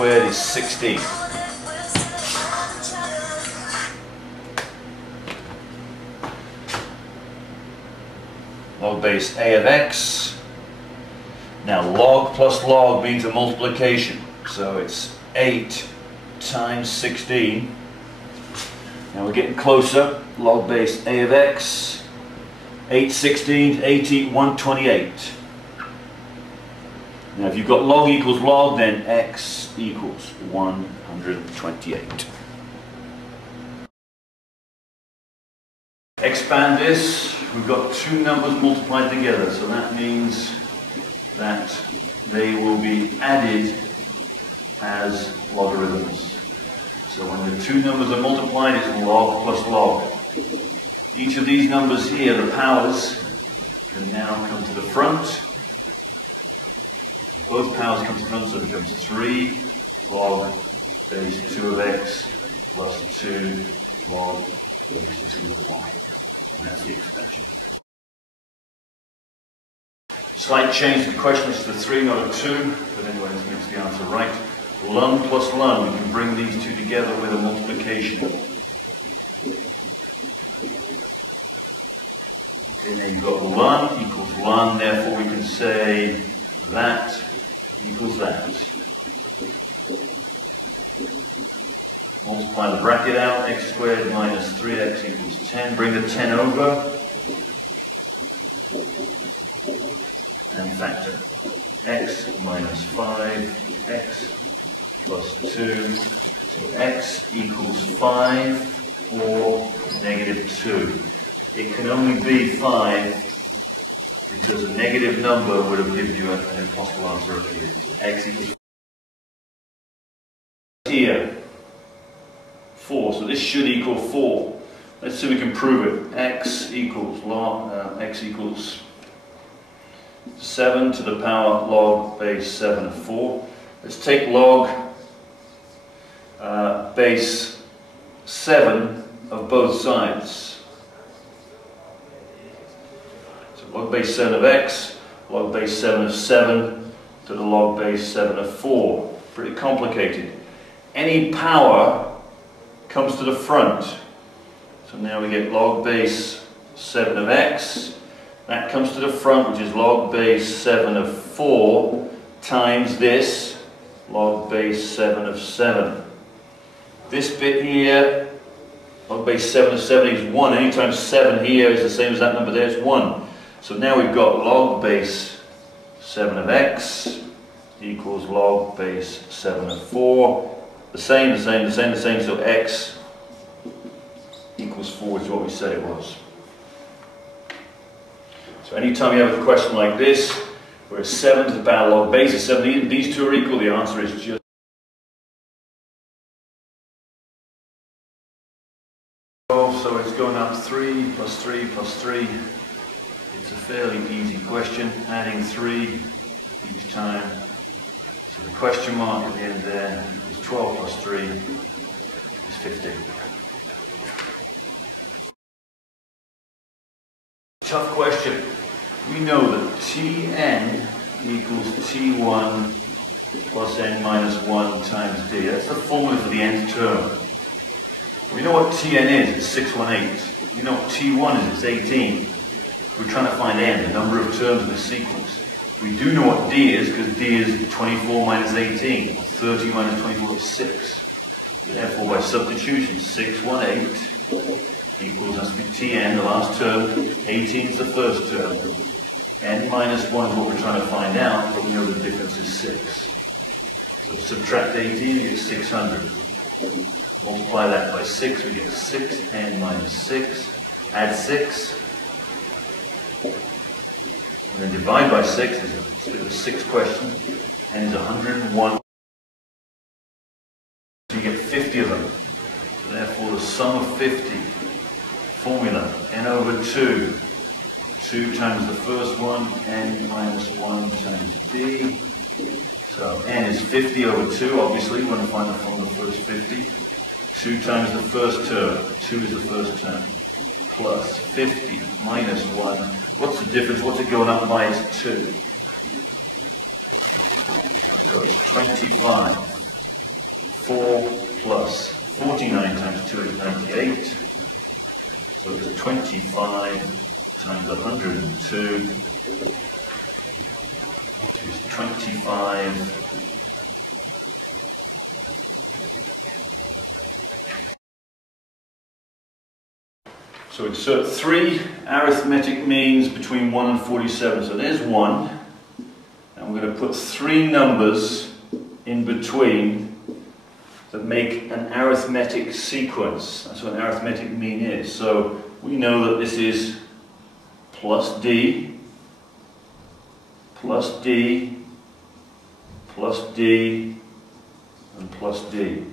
squared is 16. Log base a of x. Now log plus log means a multiplication. So it's 8 times 16. Now we're getting closer. Log base a of x. 8 16, 80, 128. Now if you've got log equals log, then x equals 128. Expand this. We've got two numbers multiplied together, so that means that they will be added as logarithms. So when the two numbers are multiplied, it's log plus log. Each of these numbers here, the powers, can now come to the front. Both powers come to the front, so it becomes 3 log base 2 of x plus 2 log base 2 of y. That's the expansion. Slight change to the question, it's the 3, not a 2, but anyway, this makes the answer right. Ln plus ln, we can bring these two together with a multiplication. Okay, now you've got ln equals ln, therefore we can say that equals that. Multiply the bracket out, x squared minus 3x equals 10. Bring the 10 over. And factor. X minus 5, x plus 2. So x equals 5 or negative 2. It can only be 5 because a negative number would have given you an impossible answer up here. X equals here 4, so this should equal 4. Let's see if we can prove it. X equals 7 to the power log base 7 of 4. Let's take log base 7 of both sides. So log base 7 of x, log base 7 of 7 to the log base 7 of 4. Pretty complicated. Any power comes to the front. So now we get log base 7 of x. That comes to the front, which is log base 7 of 4 times this, log base 7 of 7. This bit here, log base 7 of 7 is 1. Anytime 7 here is the same as that number there, it's 1. So now we've got log base 7 of x equals log base 7 of 4. The same, so x equals 4 is what we said it was. So anytime you have a question like this, where 7 to the power log base of 7, these two are equal, the answer is just so it's going up 3 plus 3 plus 3. It's a fairly easy question, adding 3 each time. So the question mark at the end there is 12 plus 3 is 15. Tough question. We know that Tn equals T1 plus n minus 1 times d. That's the formula for the nth term. We know what Tn is, it's 618. We know what T1 is, it's 18. We're trying to find n, the number of terms in the sequence. We do know what d is, because d is 24 minus 18. 30 minus 24 is 6. Therefore, by substitution, 618 equals, that's the Tn, the last term, 18 is the first term. N minus 1 is what we're trying to find out, but we know the difference is 6. So subtract 18, you get 600. Multiply that by 6, we get 6, n minus 6. Add 6. And then divide by 6, it's a 6 question. N is 101. So you get 50 of them. Therefore, the sum of 50, formula, n over 2. 2 times the first one, n minus 1 times d. So n is 50 over 2, obviously, when I find the formula for the first 50. 2 times the first term, 2 is the first term, plus 50 minus 1. What's the difference? What's it going up by? It's 2. So it's 25. 4 plus 49 times 2 is 98. So it's 25 times 102 is 25. So insert 3 arithmetic means between 1 and 47. So there's 1. And we're going to put 3 numbers in between that make an arithmetic sequence. That's what an arithmetic mean is. So we know that this is plus D, plus D, plus D, and plus D.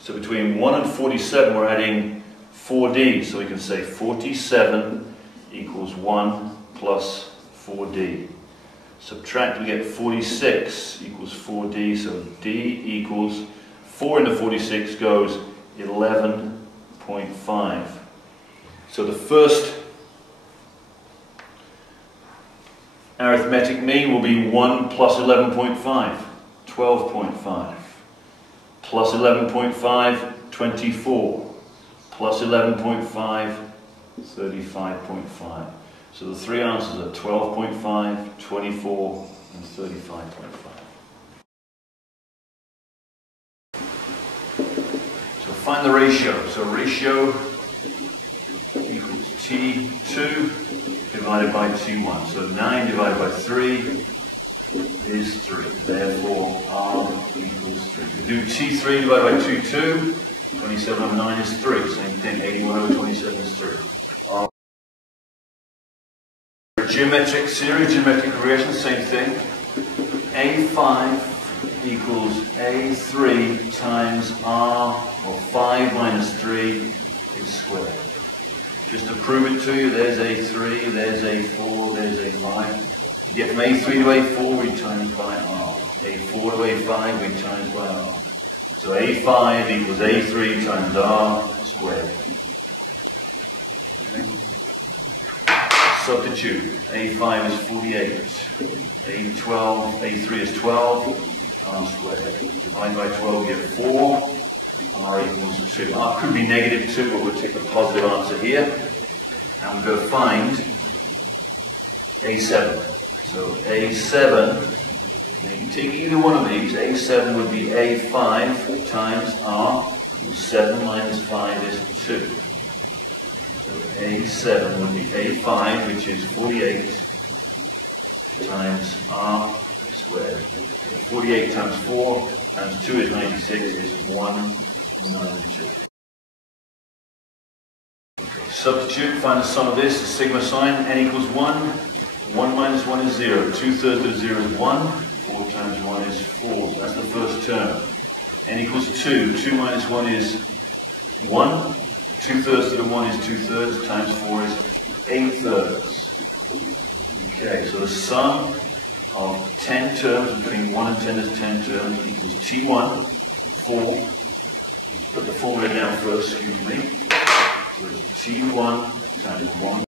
So between 1 and 47 we're adding 4D. So we can say 47 equals 1 plus 4D. Subtract, we get 46 equals 4D. So D equals 4 into 46 goes 11.5. So the first arithmetic mean will be 1 plus 11.5, 12.5. Plus 11.5, 24. Plus 11.5, 35.5. So the 3 answers are 12.5, 24, and 35.5. Find the ratio. So ratio equals T2 divided by T1. So 9 divided by 3 is 3. Therefore, R equals 3. To do T3 divided by 2, 27 over 9 is 3. Same thing. 81 over 27 is 3. Geometric series, geometric progression, same thing. A5 equals A3 times R, or 5 minus 3 is squared. Just to prove it to you, there's A3, there's A4, there's A5. To get from A3 to A4, we times by R. A4 to A5, we times by R. So A5 equals A3 times R squared. Okay. Substitute. A5 is 48. A3 is 12. R squared. Divide by 12, we get 4. R equals 2. R could be negative 2, but we'll take the positive answer here. And we're going to find A7. So A7, you can take either one of these. A7 would be A5 times R. 7 minus 5 is 2. So A7 would be A5, which is 48 times R squared. 48 times 4 times 2 is 96, is 192. Substitute, find the sum of this, sigma sign, n equals 1. 1 minus 1 is 0. 2/3 of 0 is 1. 4 times 1 is 4. That's the first term. N equals 2. 2 minus 1 is 1. 2/3 to the 1 is 2/3 times 4 is 8/3. Okay, so the sum of 10 terms, between 1 and 10 is 10 terms, equals T1, 4. Put the formula down first, excuse me. So it's T1 times 1.